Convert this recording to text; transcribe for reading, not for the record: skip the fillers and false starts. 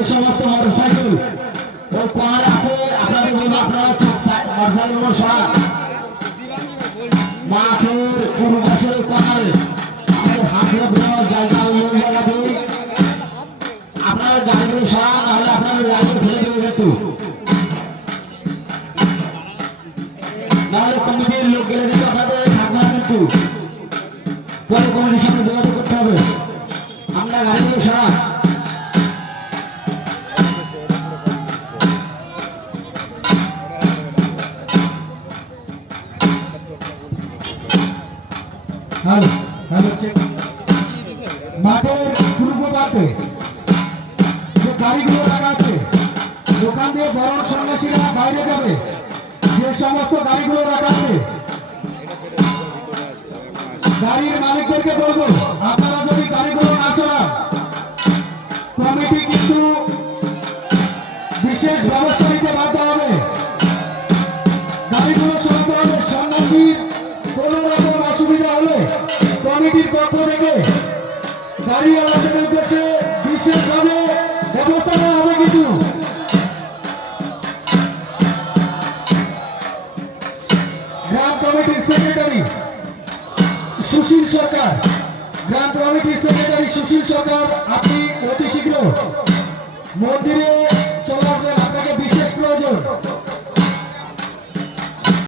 যে সমস্ত মোটরসাইকেল ওই কোয়ার আছে আপনাদের বলবো আপনারা মোটরসাইকেল সরা মাঠের পূর্ব পাশের কোয়ার আমাদের হাতের বেরোর জায়গা ওই জায়গা দিয়ে আপনারা গাড়িগুলো সরা নাহলে আপনাদের গাড়ি ফেলে দেবে একটু নাহলে কমিটির লোক গেলে কিন্তু আপনাদের থাকবে না কিন্তু পরে কমিটির সঙ্গে যোগাযোগ করতে হবে আমরা গাড়িগুলো সরা মাঠের পূর্ব পাশে যে গাড়িগুলো রাখা আছে দোকান দিয়ে বড় সন্ন্যাসীরা বাইরে যাবে যে সমস্ত গাড়িগুলো রাখা আছে গাড়ির মালিকদেরকে বলবো আপনারা যদি গাড়িগুলো না সরান কমিটি কিন্তু বিশেষ ব্যবস্থা নিতে বাধ্য হবে গাড়িগুলো সরাতে হবে সন্ন্যাসীর কোন রকম অসুবিধা হলে কমিটির পক্ষ থেকে গাড়ি আলাদের উদ্দেশ্যে বিশেষভাবে ব্যবস্থা নেওয়া হবে কিন্তু গ্রাম কমিটির সেক্রেটারি সুশীল সরকার গ্রাম কমিটির সেক্রেটারি সুশীল সরকার আপনি অতি শীঘ্র মন্দিরে